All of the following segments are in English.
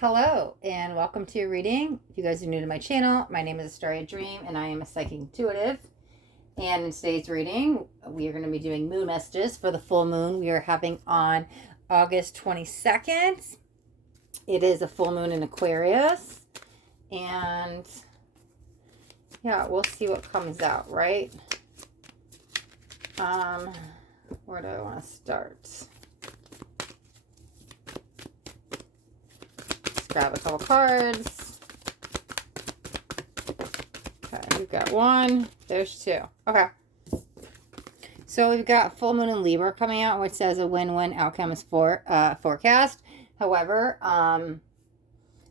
Hello and welcome to your reading. If you guys are new to my channel, my name is Astaria Dream and I am a psychic intuitive. And in today's reading, we are going to be doing moon messages for the full moon we are having on August 22nd. It is a full moon in Aquarius. And yeah, we'll see what comes out, right? Where do I want to start? Grab a couple cards. Okay, we've got one. There's two. Okay. So we've got full moon in Libra coming out, which says a win-win outcome is forecast. However,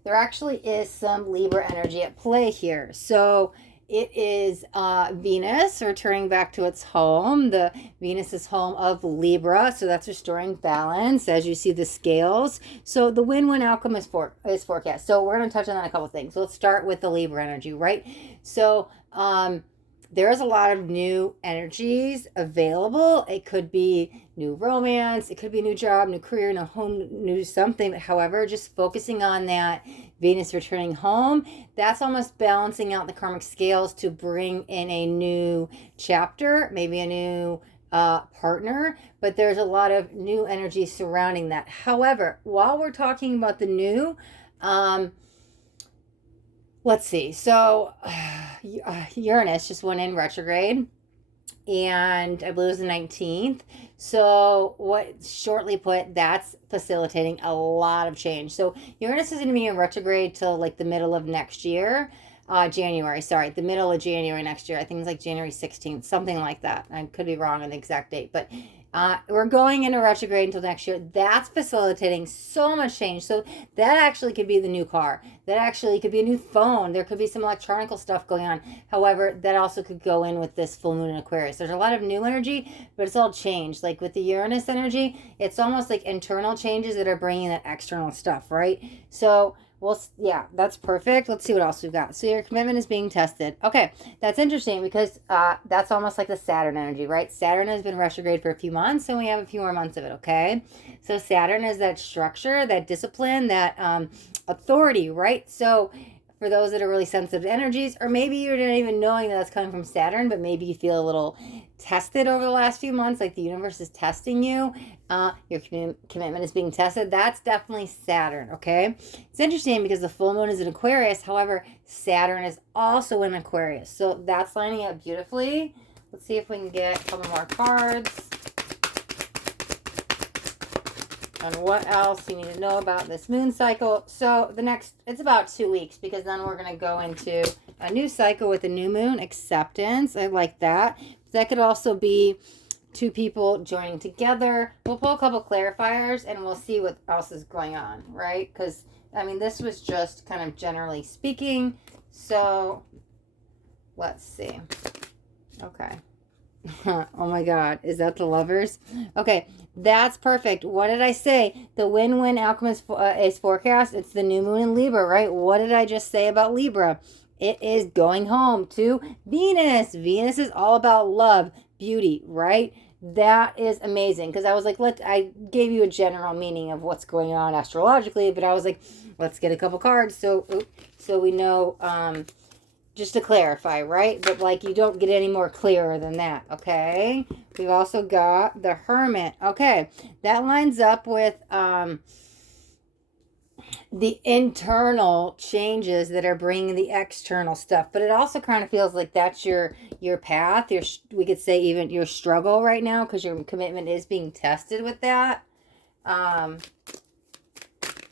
there actually is some Libra energy at play here. So it is Venus returning back to its home. The Venus is home of Libra, so that's restoring balance as you see the scales. So the win-win outcome is forecast. So we're going to touch on a couple things. So let's start with the Libra energy, right? So there's a lot of new energies available. It could be new romance, it could be a new job, new career, new home, new something. However, just focusing on that Venus returning home, that's almost balancing out the karmic scales to bring in a new chapter, maybe a new partner, but there's a lot of new energy surrounding that. However, while we're talking about the new, let's see. So Uranus just went in retrograde, and I believe it was the 19th. So what, shortly put, that's facilitating a lot of change. So Uranus is going to be in retrograde till like the middle of next year. January, sorry, the middle of January next year. I think it's like January 16th, something like that. I could be wrong on the exact date, but we're going into retrograde until next year. That's facilitating so much change. So that actually could be the new car. That actually could be a new phone. There could be some electronic stuff going on. However, that also could go in with this full moon in Aquarius. There's a lot of new energy, but it's all changed. Like with the Uranus energy, it's almost like internal changes that are bringing that external stuff, right? So well, yeah, that's perfect. Let's see what else we've got. So your commitment is being tested. Okay, that's interesting because that's almost like the Saturn energy, right? Saturn has been retrograde for a few months, and we have a few more months of it, okay? So Saturn is that structure, that discipline, that authority, right? So for those that are really sensitive to energies, or maybe you're not even knowing that it's coming from Saturn, but maybe you feel a little tested over the last few months, like the universe is testing you. Your commitment is being tested. That's definitely Saturn, okay? It's interesting because the full moon is in Aquarius. However, Saturn is also in Aquarius. So that's lining up beautifully. Let's see if we can get a couple more cards. And what else you need to know about this moon cycle. So the next, it's about 2 weeks, because then we're going to go into a new cycle with a new moon, acceptance. I like that. That could also be two people joining together. We'll pull a couple clarifiers and we'll see what else is going on, right? Because, I mean, this was just kind of generally speaking. So let's see. Okay. Oh my God. Is that the Lovers? Okay. That's perfect. What did I say? The win-win outcome is forecast. It's the new moon in Libra, right? What did I just say about Libra? It is going home to Venus. Venus is all about love, beauty, right? That is amazing. Because I was like, I gave you a general meaning of what's going on astrologically, but I was like, let's get a couple cards so we know, just to clarify, right? But like, you don't get any more clearer than that, okay? We've also got the Hermit. Okay, that lines up with the internal changes that are bringing the external stuff, but it also kind of feels like that's your path. We could say even your struggle right now, because your commitment is being tested with that.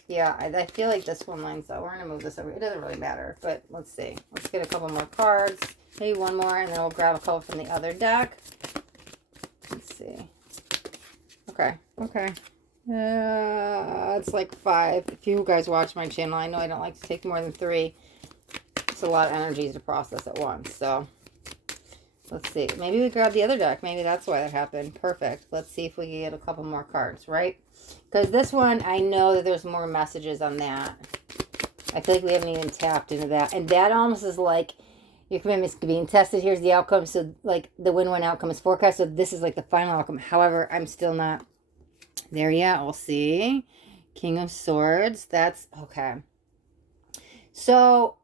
Yeah, I feel like this one lines up. We're going to move this over. It doesn't really matter, but let's see. Let's get a couple more cards. Maybe one more, and then we'll grab a couple from the other deck. Let's see. Okay. It's like 5. If you guys watch my channel, I know I don't like to take more than 3. It's a lot of energies to process at once, so let's see. Maybe we grab the other deck. Maybe that's why that happened. Perfect. Let's see if we can get a couple more cards, right? Because this one, I know that there's more messages on that. I feel like we haven't even tapped into that. And that almost is like your commitment's being tested. Here's the outcome. So, like, the win-win outcome is forecast. So, this is like the final outcome. However, I'm still not there yet. We'll see. King of Swords. That's okay. So,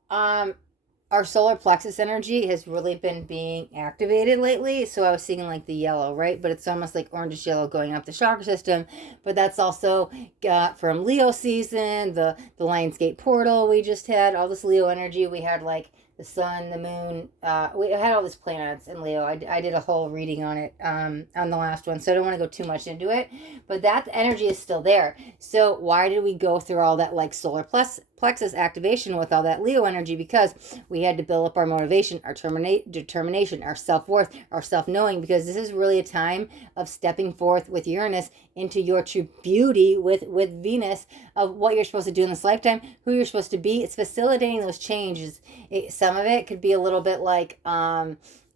our solar plexus energy has really been being activated lately. So I was seeing like the yellow, right? But it's almost like orangish yellow going up the chakra system. But that's also got from Leo season, the Lionsgate portal we just had, all this Leo energy. We had like the sun, the moon. We had all these planets in Leo. I did a whole reading on it on the last one. So I don't want to go too much into it. But that energy is still there. So why did we go through all that like solar plexus activation with all that Leo energy? Because we had to build up our motivation, our determination, our self-worth, our self-knowing, because this is really a time of stepping forth with Uranus into your true beauty with Venus, of what you're supposed to do in this lifetime, who you're supposed to be. It's facilitating those changes. Some of it could be a little bit like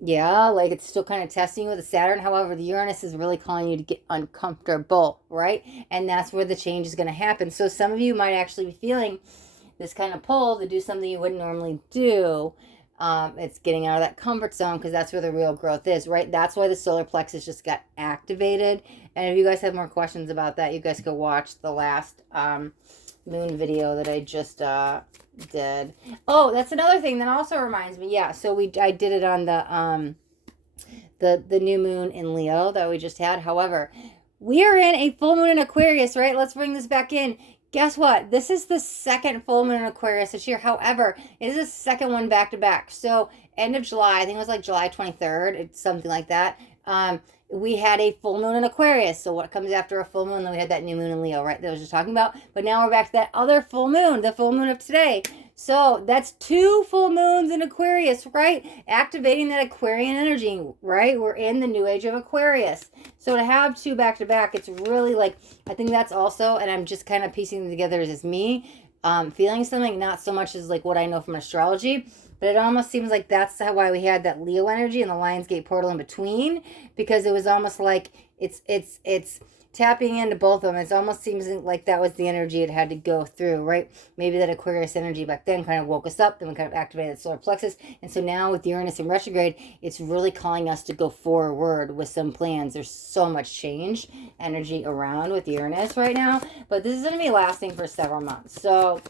yeah, like it's still kind of testing you with the Saturn. However, the Uranus is really calling you to get uncomfortable, right? And that's where the change is going to happen. So some of you might actually be feeling this kind of pull to do something you wouldn't normally do. It's getting out of that comfort zone, because that's where the real growth is, right? That's why the solar plexus just got activated. And if you guys have more questions about that, you guys could watch the last moon video that I just did. Oh, that's another thing that also reminds me. Yeah, so I did it on the new moon in Leo that we just had. However, we are in a full moon in Aquarius, right? Let's bring this back in. Guess what? This is the second full moon in Aquarius this year. However, it is the second one back to back. So end of July, I think it was like July 23rd, it's something like that. We had a full moon in Aquarius. So what comes after a full moon? Then we had that new moon in Leo, right? That I was just talking about. But now we're back to that other full moon, the full moon of today. So that's 2 full moons in Aquarius, right? Activating that Aquarian energy, right? We're in the new age of Aquarius. So to have 2 back to back, it's really like, I think that's also, and I'm just kind of piecing them together as me feeling something, not so much as like what I know from astrology, but it almost seems like that's why we had that Leo energy and the Lionsgate portal in between, because it was almost like it's tapping into both of them. It almost seems like that was the energy it had to go through, right? Maybe that Aquarius energy back then kind of woke us up, then we kind of activated the solar plexus. And so now with Uranus in retrograde, it's really calling us to go forward with some plans. There's so much change energy around with Uranus right now, but this is going to be lasting for several months. So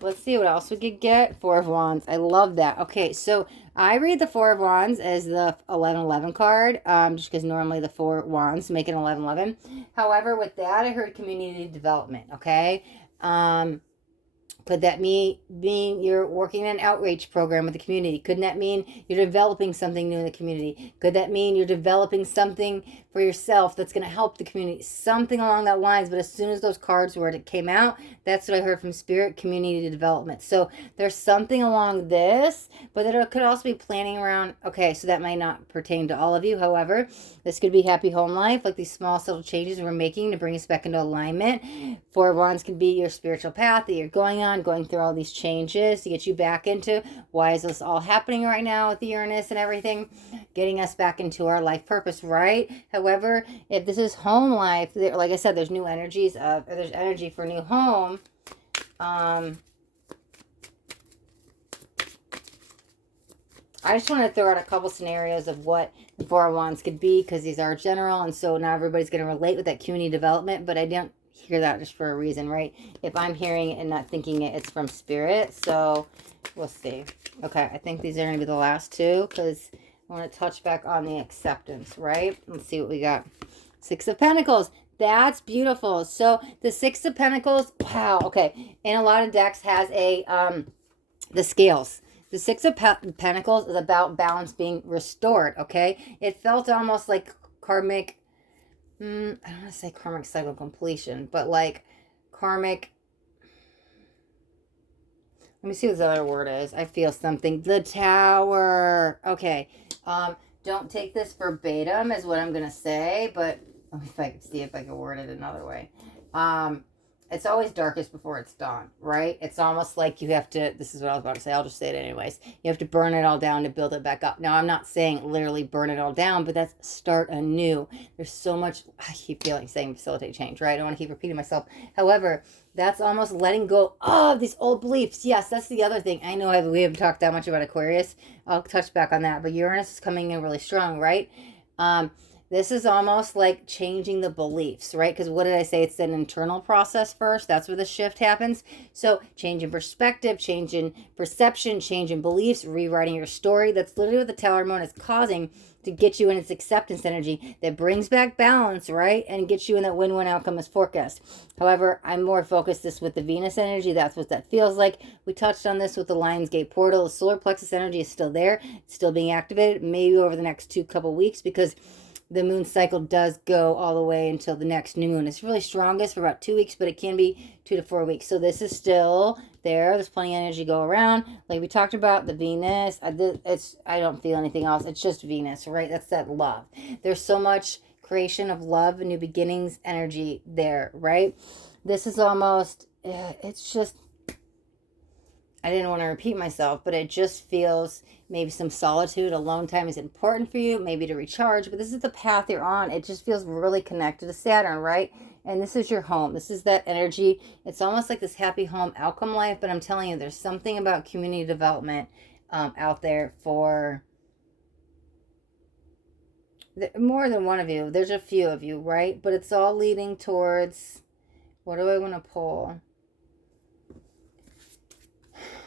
let's see what else we could get. 4 of Wands. I love that. Okay, so I read the 4 of Wands as the 1111 card, just because normally the 4 Wands make an 1111. However, with that, I heard community development, okay? Could that mean you're working in an outreach program with the community? Could that mean you're developing something new in the community? Could that mean you're developing something for yourself that's going to help the community? Something along that lines. But as soon as those cards came out, that's what I heard from Spirit, community development. So there's something along this, but it could also be planning around, okay, so that might not pertain to all of you. However, this could be happy home life, like these small subtle changes we're making to bring us back into alignment. 4 of Wands can be your spiritual path that you're going through all these changes to get you back into, why is this all happening right now with the Uranus and everything, getting us back into our life purpose, right? However, if this is home life, like I said, there's new energies there's energy for new home. I just want to throw out a couple scenarios of what the 4 of Wands could be, because these are general, and so not everybody's going to relate with that community development, but I don't hear that just for a reason, right? If I'm hearing it and not thinking it, it's from Spirit. So we'll see. Okay, I think these are going to be the last 2, because I want to touch back on the acceptance, right? Let's see what we got. 6 of Pentacles. That's beautiful. So the 6 of Pentacles, wow, okay. And a lot of decks has the scales. The 6 of Pentacles is about balance being restored, okay? It felt almost like karmic, I don't want to say karmic cycle completion, but like karmic, let me see what the other word is. I feel something. The Tower. Okay. Don't take this verbatim is what I'm going to say, but let me see if I can word it another way. It's always darkest before it's dawn, right? It's almost like you have to, this is what I was about to say, I'll just say it anyways. You have to burn it all down to build it back up. Now, I'm not saying literally burn it all down, but that's start anew. There's so much, I keep saying facilitate change, right? I don't want to keep repeating myself. However, that's almost letting go of these old beliefs. Yes, that's the other thing. I know we haven't talked that much about Aquarius. I'll touch back on that, but Uranus is coming in really strong, right? This is almost like changing the beliefs, right? Because what did I say? It's an internal process first. That's where the shift happens. So change in perspective, change in perception, change in beliefs, rewriting your story. That's literally what the Tower Moon is causing to get you in its acceptance energy that brings back balance, right? And gets you in that win-win outcome as forecast. However, I'm more focused this with the Venus energy. That's what that feels like. We touched on this with the Lionsgate portal. The solar plexus energy is still there. It's still being activated, maybe over the next couple weeks, because the moon cycle does go all the way until the next new moon. It's really strongest for about 2 weeks, but it can be 2 to 4 weeks. So this is still there. There's plenty of energy go around. Like we talked about, the Venus, I don't feel anything else. It's just Venus, right? That's that love. There's so much creation of love and new beginnings energy there, right? This is almost, it's just, I didn't want to repeat myself, but it just feels maybe some solitude, alone time is important for you, maybe to recharge, but this is the path you're on. It just feels really connected to Saturn, right? And this is your home. This is that energy. It's almost like this happy home outcome life, but I'm telling you, there's something about community development out there for more than one of you. There's a few of you, right? But it's all leading towards, what do I want to pull?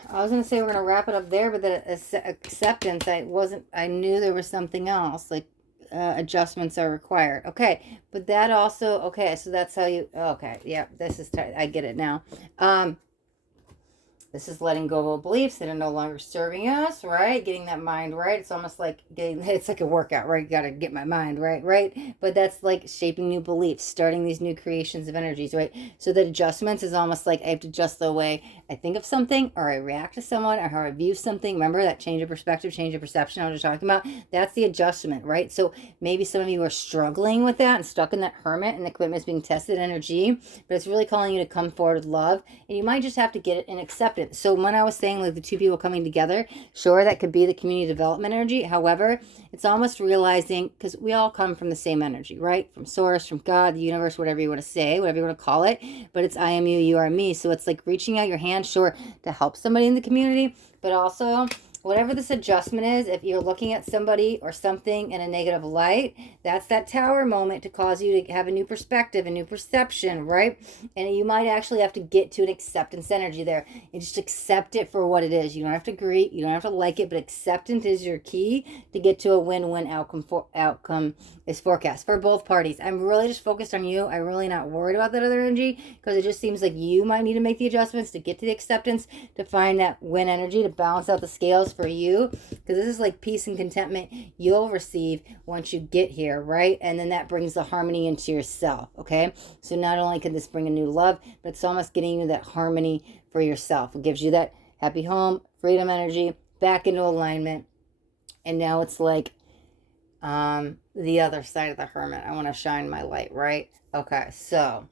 I was going to say we're going to wrap it up there, but the acceptance, I knew there was something else, like adjustments are required. Okay, but that also, okay, so that's how you, okay, yeah, this is, I get it now. This is letting go of beliefs that are no longer serving us, right? Getting that mind right. It's almost like it's like a workout, right? You got to get my mind right, right? But that's like shaping new beliefs, starting these new creations of energies, right? So that adjustments is almost like I have to adjust the way I think of something, or I react to someone, or how I view something. Remember that change of perspective, change of perception I was just talking about? That's the adjustment, right? So maybe some of you are struggling with that and stuck in that hermit, and the commitment's being tested energy, but it's really calling you to come forward with love, and you might just have to get it and accept it. So when I was saying like the two people coming together, sure, that could be the community development energy. However, it's almost realizing, because we all come from the same energy, right? From source, from God, the universe, whatever you want to say, whatever you want to call it. But it's I am you, you are me. So it's like reaching out your hand, sure, to help somebody in the community, but also whatever this adjustment is, if you're looking at somebody or something in a negative light, that's that tower moment to cause you to have a new perspective, a new perception, right? And you might actually have to get to an acceptance energy there and just accept it for what it is. You don't have to agree, you don't have to like it, but acceptance is your key to get to a win-win outcome is forecast for both parties. I'm really just focused on you. I'm really not worried about that other energy, because it just seems like you might need to make the adjustments to get to the acceptance, to find that win energy, to balance out the scales for you, because this is like peace and contentment you'll receive once you get here, right? And then that brings the harmony into yourself, okay? So not only can this bring a new love, but it's almost getting you that harmony for yourself. It gives you that happy home, freedom energy, back into alignment. And now it's like the other side of the hermit. I want to shine my light, right? Okay, so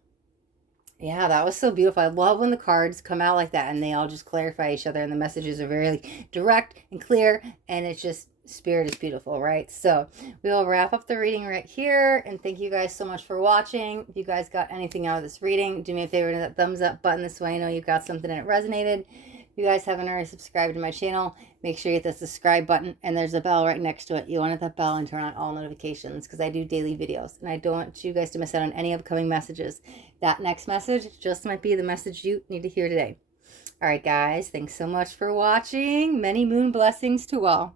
yeah, that was so beautiful. I love when the cards come out like that and they all just clarify each other, and the messages are very like, direct and clear, and it's just, spirit is beautiful, right? So we will wrap up the reading right here, and thank you guys so much for watching. If you guys got anything out of this reading, do me a favor, hit that thumbs up button. This way I know you got something and it resonated. If you guys haven't already subscribed to my channel, make sure you hit the subscribe button, and there's a bell right next to it. You want to hit that bell and turn on all notifications, because I do daily videos and I don't want you guys to miss out on any upcoming messages. That next message just might be the message you need to hear today. All right, guys, thanks so much for watching. Many moon blessings to all.